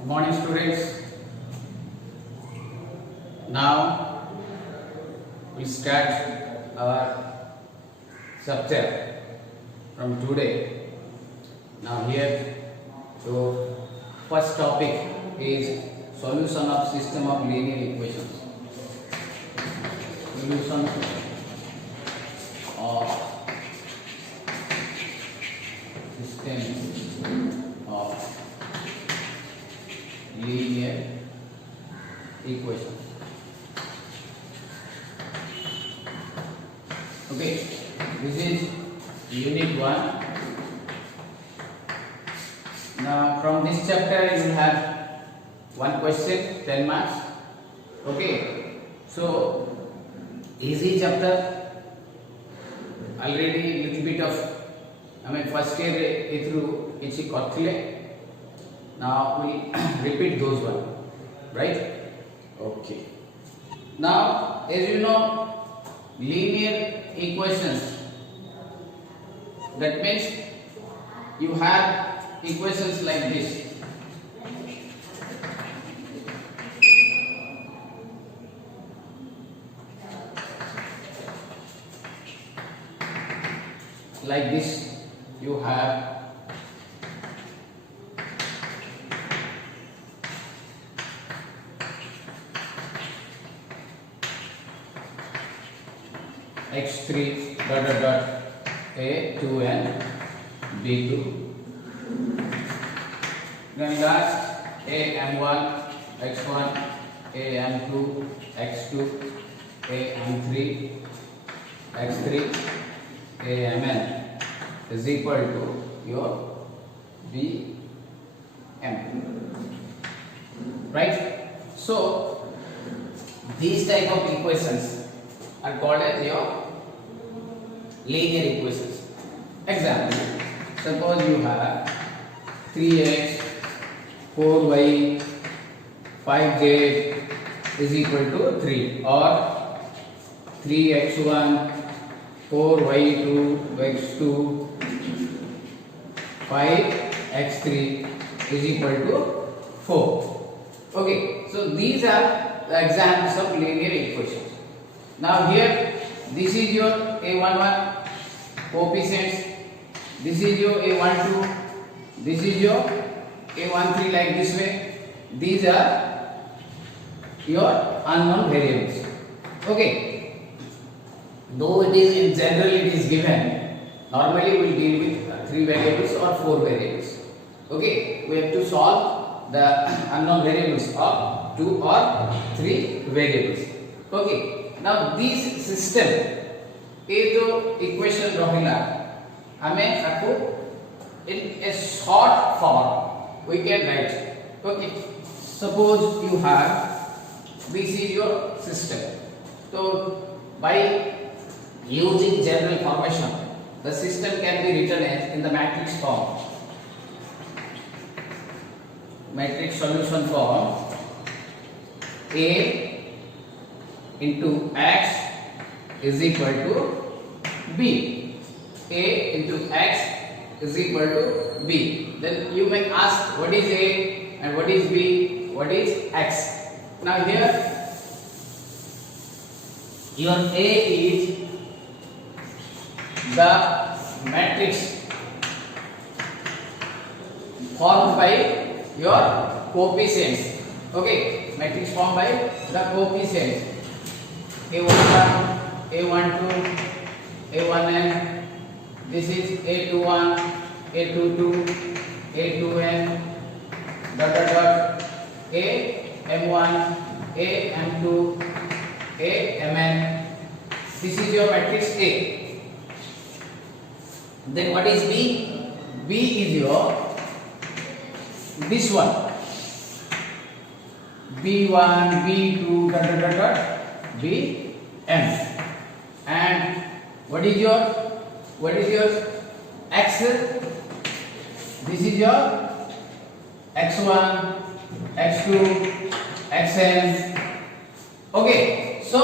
Good morning, students. Now we start our subject from today. Now here, so first topic is solution of system of linear equations. Solution of system of linear equations. Okay, this is unit 1. Now from this chapter you will have one question, 10 marks. Okay, so easy chapter. Already little bit of first year through each karthile. Now we repeat those one, right? Okay. Now as you know, linear equations, that means you have equations like this. Like this you have x3 dot dot dot a2 and b2, then last am1 x1 am2 x2 am3 x3 amn is equal to your bm, right? So these type of equations are called as your linear equations. Example, suppose you have 3x 4y 5z is equal to 3, or 3x1 4y2 x2 5x3 is equal to 4. Okay, so these are the examples of linear equations. Now here, this is your a11 coefficients, this is your a12, this is your a13, like this way. These are your unknown variables. Okay, though it is in general it is given, normally we will deal with 3 variables or 4 variables. Okay, we have to solve the unknown variables of 2 or 3 variables. Okay. Now this system ये जो equation रहिला हमें आपको in a short form we can write. Okay, suppose you have, this is your system. So by using general formation, the system can be written as in the matrix form. Matrix solution form: A into x is equal to b. A into x is equal to b. Then you may ask, what is a and what is b, what is x? Now here your a is the matrix formed by your coefficients. Okay, matrix formed by the coefficients a11, a12, a1n, this is a21, a22, a2n, dot dot dot, am1, am2, amn. This is your matrix A. Then what is B? B is your this one, b1, b2, dot dot dot dot, bm. And what is your x? This is your x1, x2, xn. Okay, so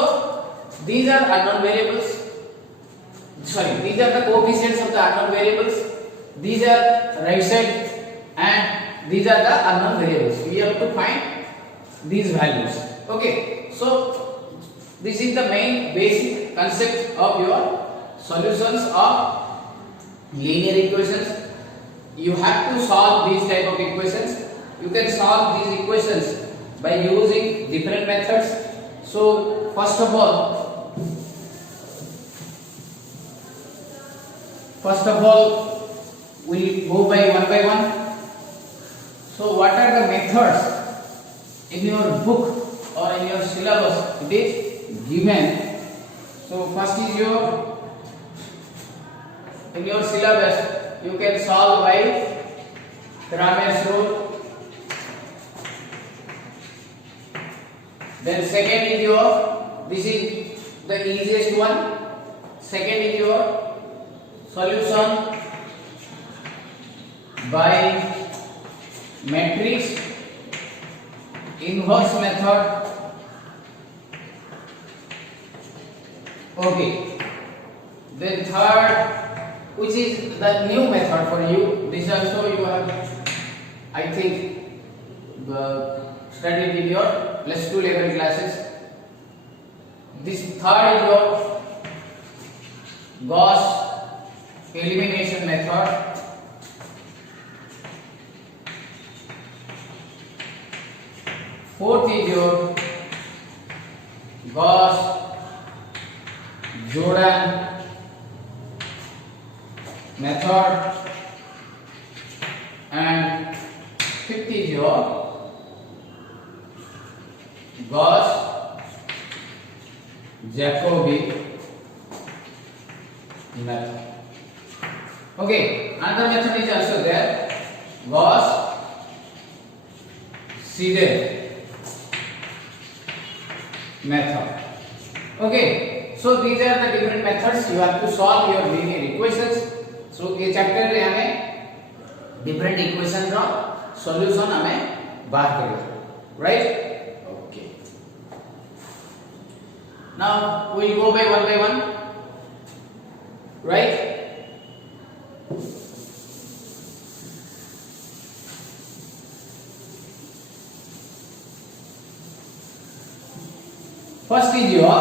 these are unknown variables. Sorry, these are the coefficients of the unknown variables. These are right side and these are the unknown variables. We have to find these values. Okay, so this is the main basic concept of your solutions of linear equations. You have to solve these type of equations. You can solve these equations by using different methods. So first of all, we'll go by one. So what are the methods in your book or in your syllabus? It is given. So first is in your syllabus you can solve by Cramer's rule. Then second is this is the easiest one. Second is your solution by matrix inverse method. Okay. Then third, which is the new method for you. This also you have, I think, studied in your plus 2 level classes. This third is your Gauss elimination method. Fourth is your Gauss Jordan method, and fifth is your Gauss Jacobi method. Okay, another method is also there, Gauss Seidel method. Okay, so these are the different methods you have to solve your linear equations. So ये chapter रे हमें different equation रो solution हमें बात करेंगे, right? Okay. Now we will go by one, right? First is your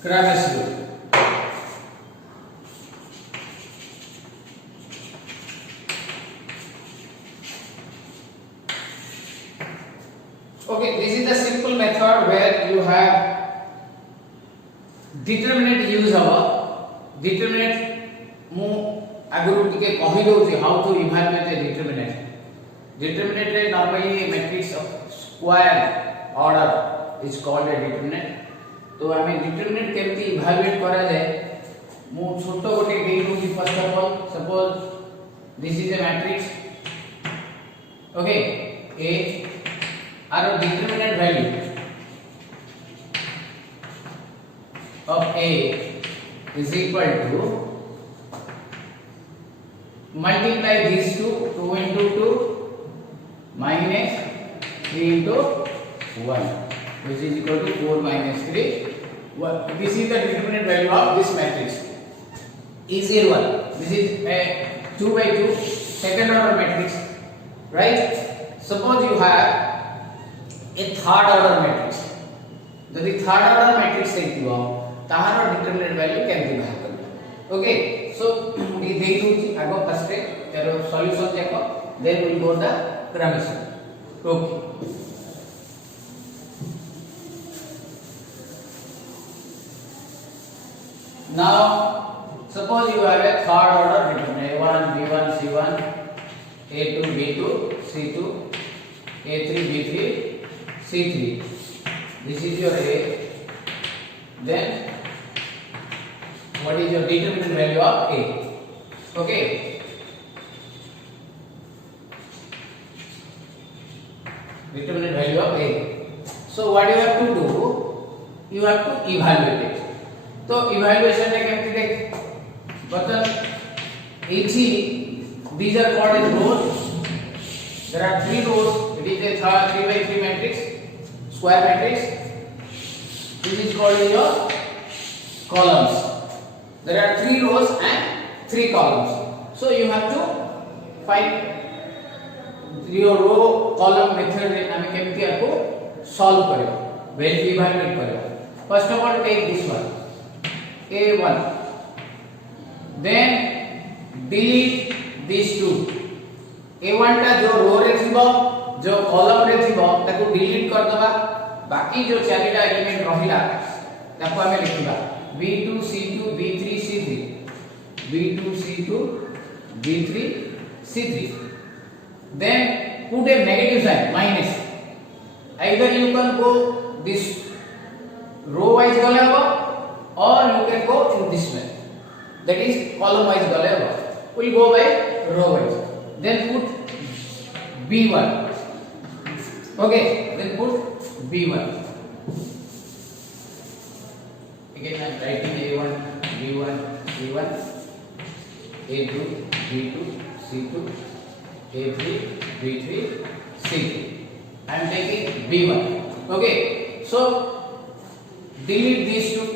Cramer's rule. Okay, this is the simple method where you have determinate use of determinate mu agru tike kahi dଉଛି how to evaluate a determinate. Determinate रे normally a matrix of square order is called a determinate. तो हमें determinate केमती evaluate करा जाए मु छोटो गोटे देई दूची first of all suppose this is a matrix, okay, A our determinate value of A is equal to multiply these two, 2 into 2 minus 3 into 1, which is equal to 4 minus 3. This is the determinate value of this matrix. Easier one. This is a 2 by 2 second order matrix, right? Suppose you have a third order matrix. The third order matrix ହେଇଥିବ ତାହାର determinate value କେମିତି ବାହାର କରିବ? Okay, so we ଦେଇ ଦଉଛି ଆଗ first ତାର solution ଯାକ, then we will go the Cramer's rule. Okay. Now suppose you have a third order determinant A1 B1 C1 A2 B2 C2 A3 B3 C3. This is your A. Then what is your determinant value of A? Okay. Determinant value of A. So what you have to do? You have to evaluate it. तो evaluation रे केमती देख button Aichi these are called as rows. There are 3 rows. It is a 3 by 3 matrix, square matrix. This is called as your columns. There are 3 rows and 3 columns. So you have to find यो row column method रे हमें केमती आको solve करियो value evaluate करियो first of all take this one a1 then delete this to a1 टा जो रो रे थिबो जो कॉलम रे थिबो ताको डिलीट कर दबा बाकी जो चारिटा एलिमेंट रहिला ताको हमें लिखिबा b2 c2 b3 c3 b2 c2 b3 c3 then put a negative sign minus either you can go this row wise gale hobo or you can go in this way that is column wise gale hobo we'll go by row wise then put b1 okay then put b1 again I am writing a1 b1 c1 a2 b2 c2 a3 b3 c3 I am taking b1 okay so delete these two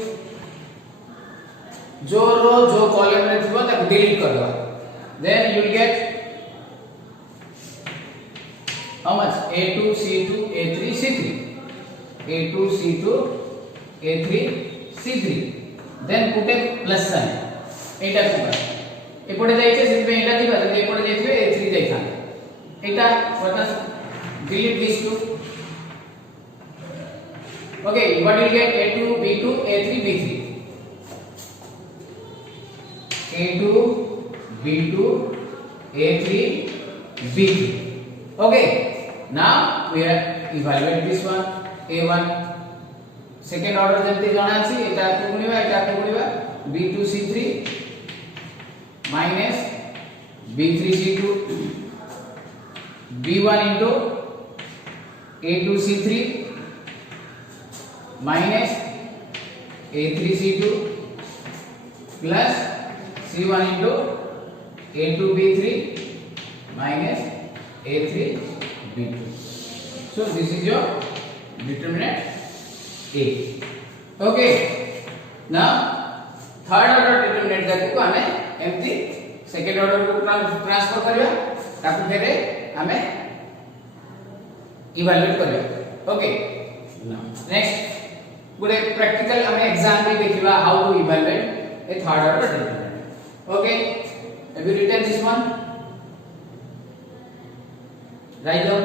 जो रो जो column में थिबो ताको delete कर दो then you will get how much a2 c2 a3 c3 a2 c2 a3 c3 then put a plus sign एटा कुबा एपटे जाइछे सिर्फ एटा थिबा जदि एपटे जाइथिबे a3 जाइथा एटा वर्तन delete these two okay what you get a2 b2 a3 b3 a2 b2 a3 b3 okay now we are evaluate this one a1 second order जंती जाना छी एटा को गुणिबा b2 c3 minus b3 c2 b1 into a2 c3 minus a3 c2 plus c1 into a2 b3 minus a3 b2 so this is your determinant a okay now third order determinant को हमें एमती second order को transfer करिया ताकू फेरे हमें evaluate करिया okay next good practical हमें एग्जाम भी देखिबा how to evaluate a third order determinant okay have you written this one right down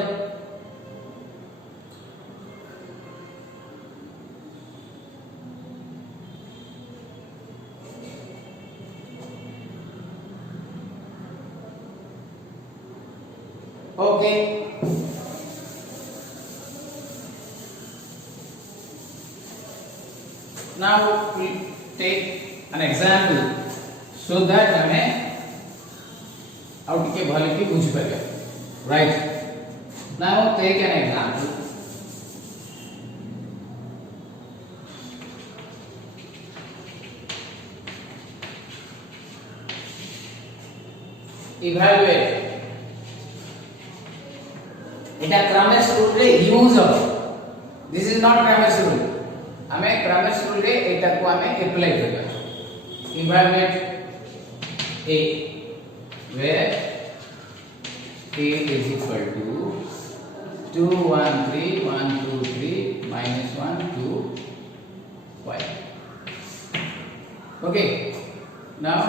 okay now we take an example so that हमें आउ टिके भले की बुझ पाए right now take an example evaluate এটা ক্রামার্স রুল রে ইউজ হবে দিস ইজ নট ক্রামার্স রুল हमें क्रामार्स रूल रे एटा को हमें अप्लाई करबा evaluate a where a is equal to 2 1 3 1 2 3 minus 1 2 5 okay now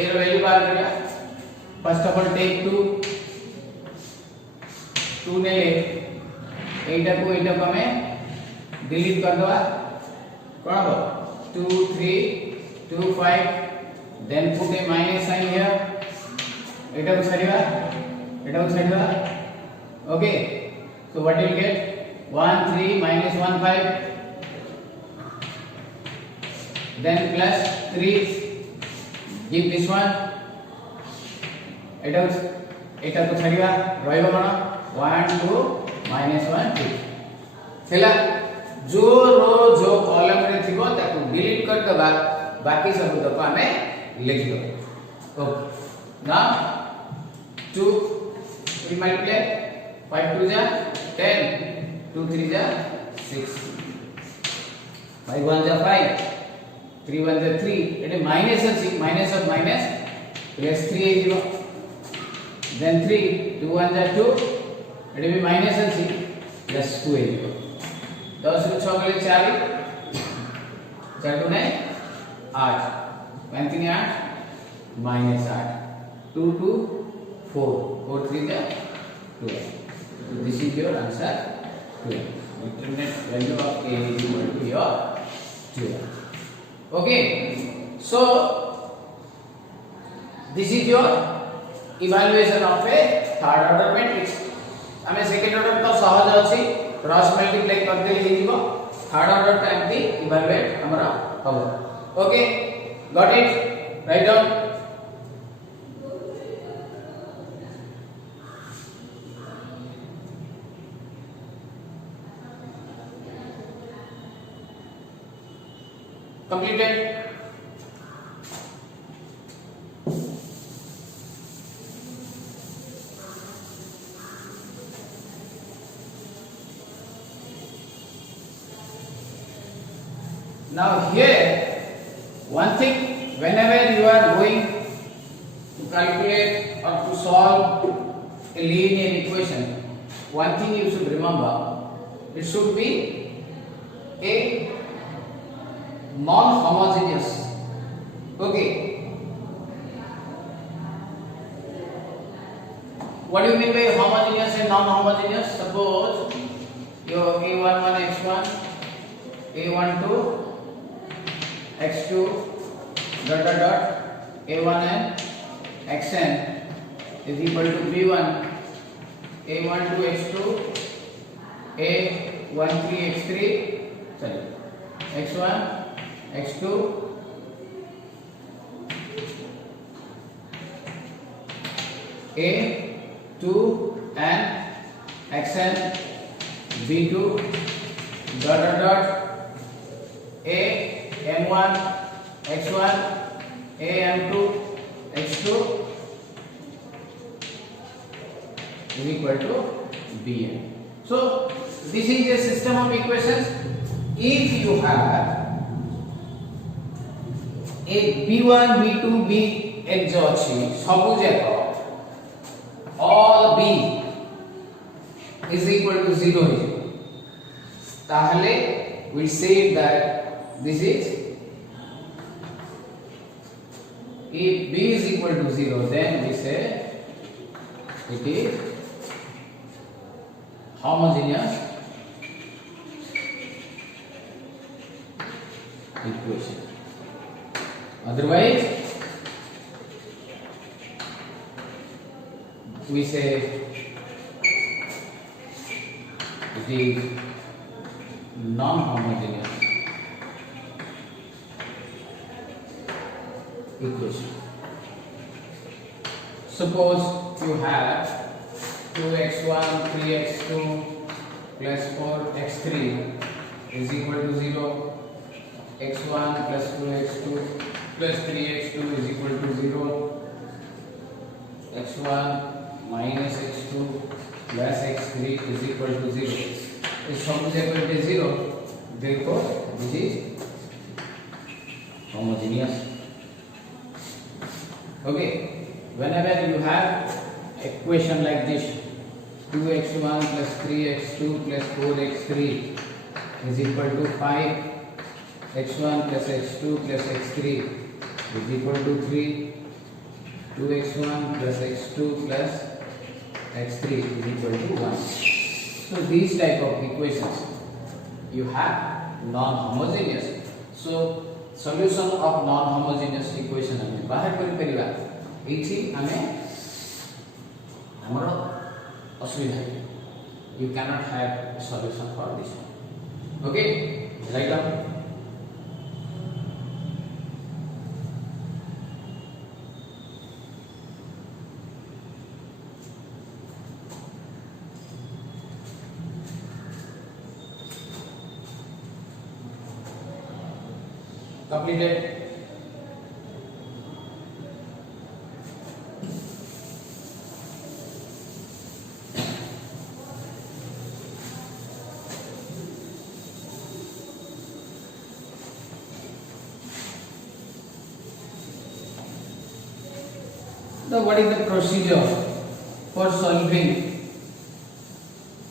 a value बाहर करिया फर्स्ट ऑफ ऑल टेक 2 ने ले एटा को हमें डिलीट कर दवा कोन हो 2 3 2 5 then put a minus sign here एटा को छाड़ीबा okay so what will get 1 3 minus 1 5 then plus 3 give this one एटा को छाड़ीबा रहइबो कोन 1 2 minus 1 2 फेला जो रो जो कॉलम रे थिबो ताको डिलीट कर दबा बाकी सब तक हमें लिख दो ओके नाउ 2 3 मल्टीप्लाई 5 2 जा 10 2 3 जा 6 5 1 जा 5 3 1 जा 3 एटे माइनस अछि माइनस ऑफ माइनस प्लस 3 हे दिबो then 3, 2 1 are 2, it will be minus and 3 plus 2 है 10 को 6 के लिए 4 4 2 8 5 3 8 minus 8 2 2 4 4 3 का 12. So this is your answer 12. Determinate value of a is equal to your 12. Okay, so this is your evaluation of a third order matrix. हमें second order तो सहज अछि cross multiply कर देले हे जीवो थर्ड ऑर्डर टाइम दी evaluate हमरा हबो. Okay, got it, write down. Completed. Now here one thing, whenever you are going to calculate or to solve a linear equation, one thing you should remember, it should be a non-homogeneous. Okay, what do you mean by homogeneous and non-homogeneous? Suppose your a11 x1 a12 x2 dot dot dot a1n xn is equal to b1 a12 x2 a13 x3 sorry x1 x2 a2 and xn b2 dot dot dot a m1 x1 a m2 x2 is equal to bn. So this is a system of equations. If you have a b1 b2 bn जो अछि सबु जाक all b is equal to 0 है ताहले we say that this is, if b is equal to 0 then we say it is homogeneous equation. Otherwise we say it is non-homogeneous equation. Suppose you have 2x1 3x2 plus 4x3 is equal to 0, x1 plus 2x2 plus 3x2 is equal to 0, x1 minus x2 plus x3 is equal to 0. If sum is equal to 0, therefore this is homogeneous. Okay, whenever you have equation like this 2x1 plus 3x2 plus 4x3 is equal to 5, x1 plus x2 plus x3 is equal to 3, 2x1 plus x2 plus x3 is equal to 1. So these type of equations you have non-homogeneous. So solution of non-homogeneous equation हमें बाहर कर परिवा इछि हमें हमरो असुविधा है. You cannot have a solution for this one. Okay, write down. Completed. So what is the procedure for solving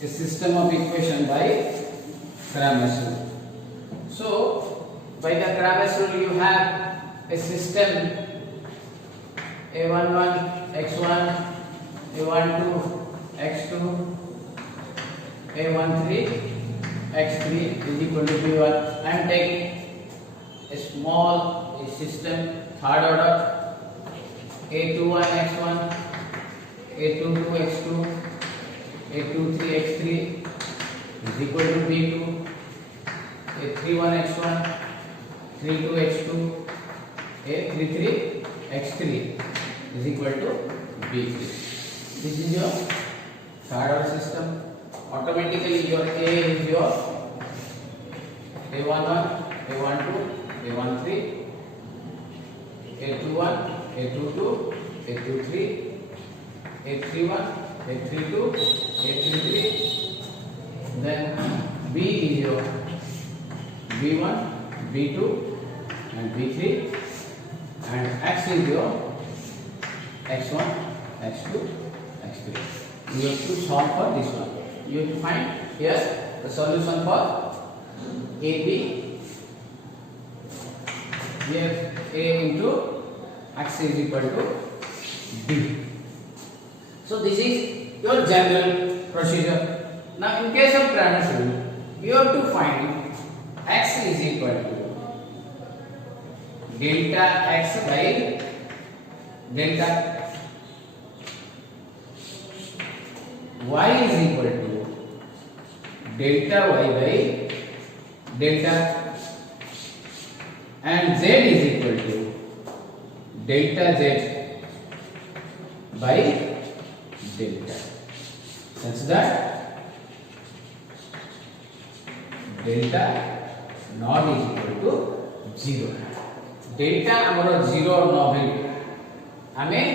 a system of equation by Cramer's rule. So by the Cramer's rule you have a system a11 x1, a12 x2, a13 x3 is equal to b1. I am taking a small system third order a21 x1, a22 x2, a23 x3 is equal to b2, a31 x1, 32 x2, a33 x3 is equal to b3. This is your third order system. Automatically your a is your a11, a12, a13, a21, a22, a23, a31, a32, a33. Then b is your b1, b2 and b3, and x is your x1, x2, x3. You have to solve for this one. You have to find here the solution for AB. Here A into x is equal to B. So this is your general procedure. Now in case of Cramer's rule, you have to find x is equal to delta x by delta y is equal to delta y by delta, and z is equal to delta z by delta, such that delta not is equal to 0. delta हमरो 0 न भेल हमें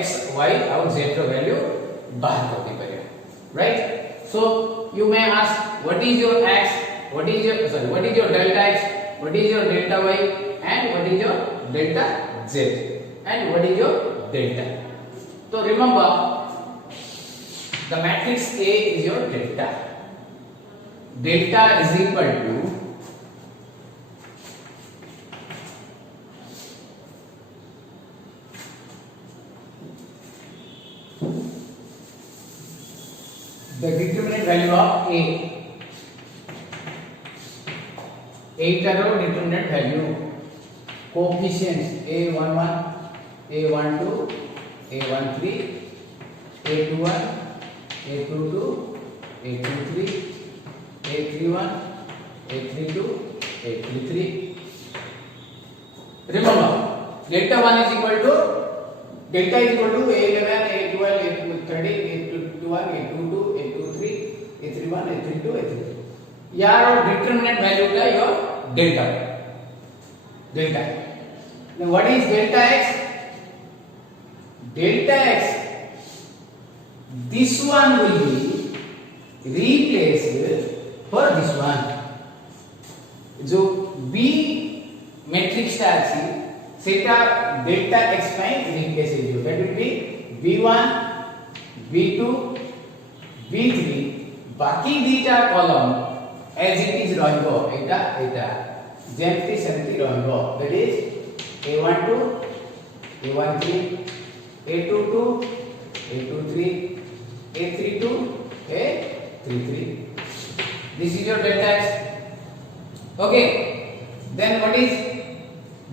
x y और z रो value बाहर करनी पड़ेगा, right? So you may ask what is your x, what is your delta x, what is your delta y, and what is your delta z, and what is your delta. So remember the matrix A is your delta. Delta is equal to the determinant value of A. A determinant value, coefficients A11, A12, A13, A21, A22, A23, A31, A32, A33. Remember, delta 1 is equal to delta is equal to A11, A12, A13, A21, A22, A23, A31, A32, A33. Your determinant value is your delta. Delta. Now what is delta x? Delta x. This one will be replaced for this one. जो B matrix टा अछि सेटा delta x ପାଇଁ replace ହେଇଯିବ. That will be B1, B2, B3. बाकी दीटा column as it is ରହିବ एटा एटा जेमति सेमति ରହିବ. That is A12, A13, A22, A23, A32, A33. This is your delta x. Okay. Then what is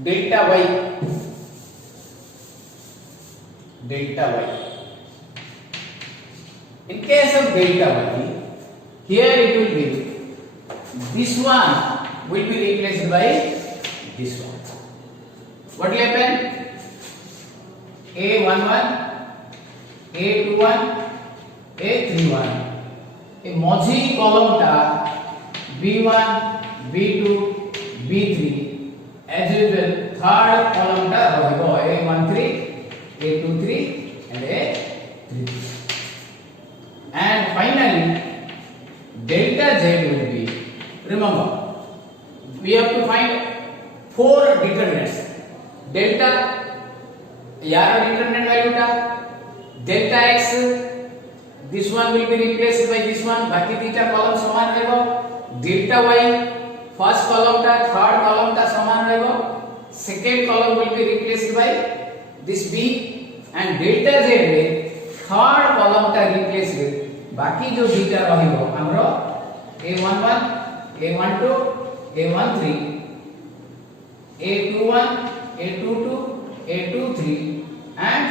delta y? Delta y. In case of delta y, here it will be this one will be replaced by this one. What will happen? A11, A21, A31. A मझी column टा B1, B2, B3 as usual third column टा रहइबो A13, A23 and A33. And finally delta z will be, remember we have to find four determinants. Delta यार determinant value टा delta x, this one will be replaced by this one, बाकी तीनटा column समान रहेगा. Delta y, first column टा third column टा समान रहेगा. Second column will be replaced by this b, and delta z रे third column टा replace रे बाकी जो बीटा रहिबो हमरो a11, a12, a13, a21, a22, a23 and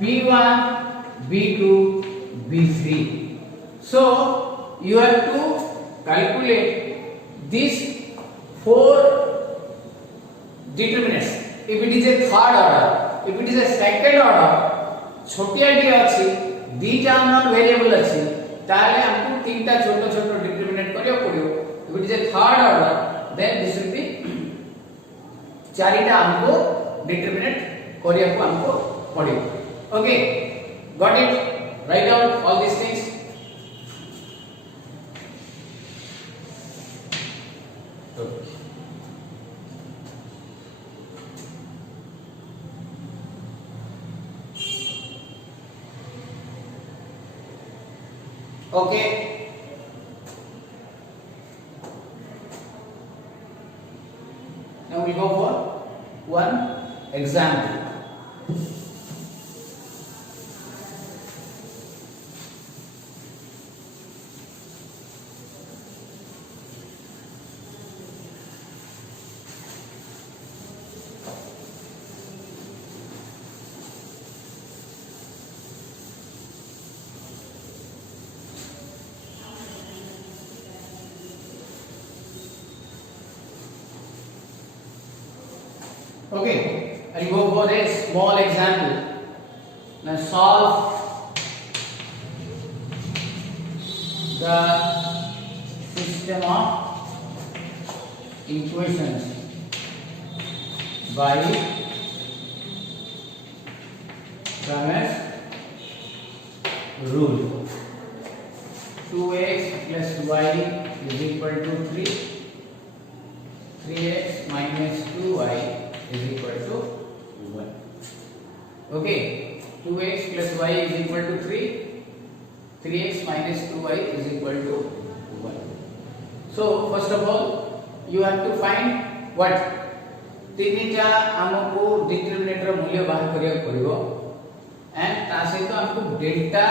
b1, b2, b3. So you have to calculate these four determinants. If it is a third order, if it is a second order, छोटिया D अछि, दीटा unknown variable अछि, ताले हमको तीनटा छोटो छोटो determinant करियो पड़ियो. If it is a third order, then this will be चारिटा हमको डिटरमिनेंट करियो हमको पड़ियो. Okay, got it? Write down all these things. Okay. Now we go for one example. Okay, I'll go for a small example. Now solve the system of equations by Ramesh rule. 2x plus y is equal to 3. 3x minus 2y is equal to 1. Okay, 2x plus y is equal to 3. 3x minus 2y is equal to 1. So first of all, you have to find what तीनटा हमको डिटरमिनेंटर मूल्य बाहर करिया पड़िबो, and ता सहित हमको delta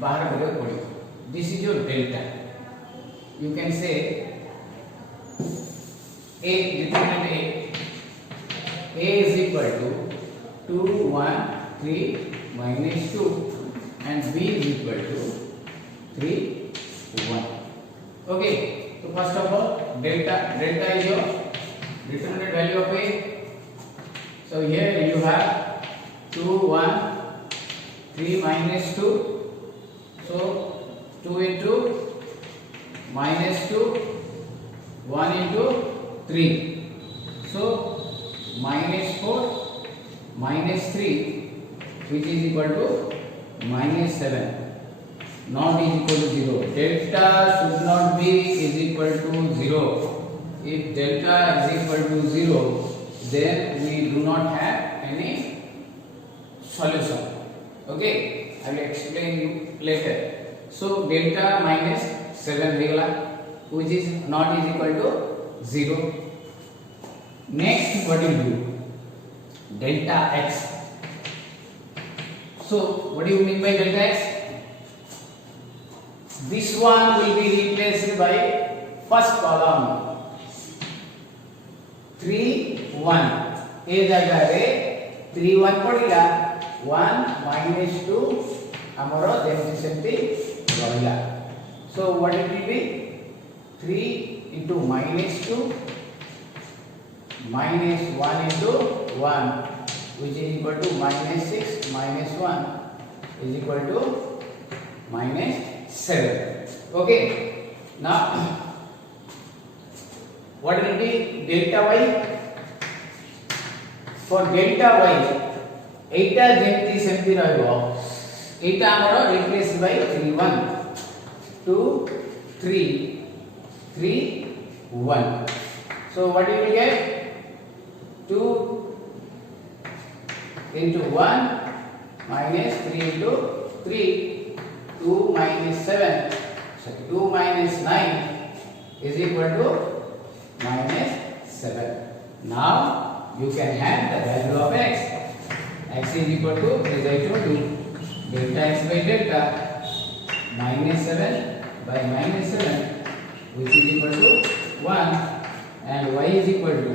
बाहर करिया पड़िबो. This is your delta. You can say a determinant a is equal to 2 1 3 minus 2 and b is equal to 3 1. Okay, so first of all delta is your determinant value of a. So here you have 2 1 3 minus 2, so 2 into minus 2 1 into 3, so minus 4 minus 3 which is equal to minus 7, not is equal to 0. Delta should not be is equal to 0. If delta is equal to 0, then we do not have any solution. Okay, I will explain you later. So delta minus 7 regula, which is not is equal to 0. Next, what will you do? Delta x. So what do you mean by delta x? This one will be replaced by first column 3 1. ए जगह रे 3 1 पड़िला, 1 minus 2 हमरो जेमति सेमति रहला. So what it will be? 3 into minus 2 minus 1 into 1, which is equal to minus 6 minus 1 is equal to minus 7. Okay, now what will be delta y? For delta y, एटा जेमति सेमति रहइबो, एटा हमरो replace by 3 1 2 3 3 1. So what you will get? 2 into 1 minus 3 into 3, 2 minus 7, sorry, 2 minus 9 is equal to minus 7. Now you can have the value of x. X is equal to, as I told you, delta x by delta minus 7 by minus 7, which is equal to 1, and y is equal to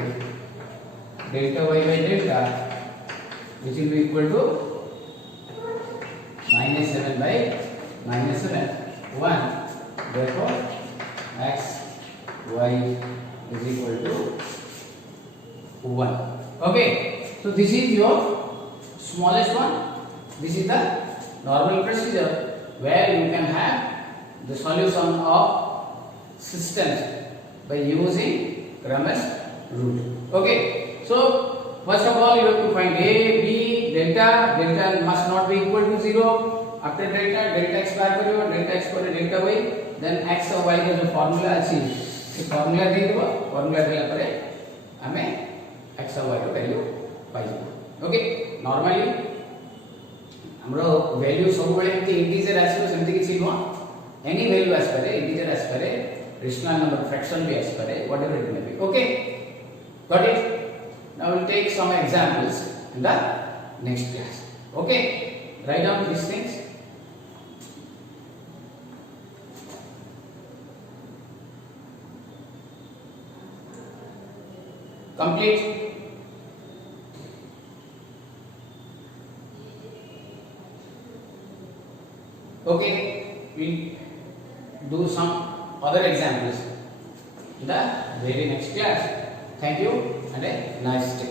delta y by delta, which will be equal to minus 7 by minus 7, 1. Therefore, x, y is equal to 1. Okay, so this is your smallest one. This is the normal procedure where you can have the solution of systems by using Cramer's rule. Okay, so first of all you have to find a, b, delta. Delta must not be equal to 0. After delta x bar करियो, delta x पर delta y, then x और y का जो formula अछि से formula दे देबो. Formula देला परे हमें x और y का value पाई जाबो. ओके, नॉर्मली हमरो वैल्यू सब बेले एमती इंटीजर आसीबो, सेमती किछि नो. एनी वैल्यू आस पारे, इंटीजर आस पारे, रेशनल नंबर, फ्रैक्शन भी आस पारे, whatever it may be. Okay, got it? Now we'll take some examples in the next class. Okay, write down these things. Complete. Okay, we'll do some other examples in the very next class. Thank you and a nice day.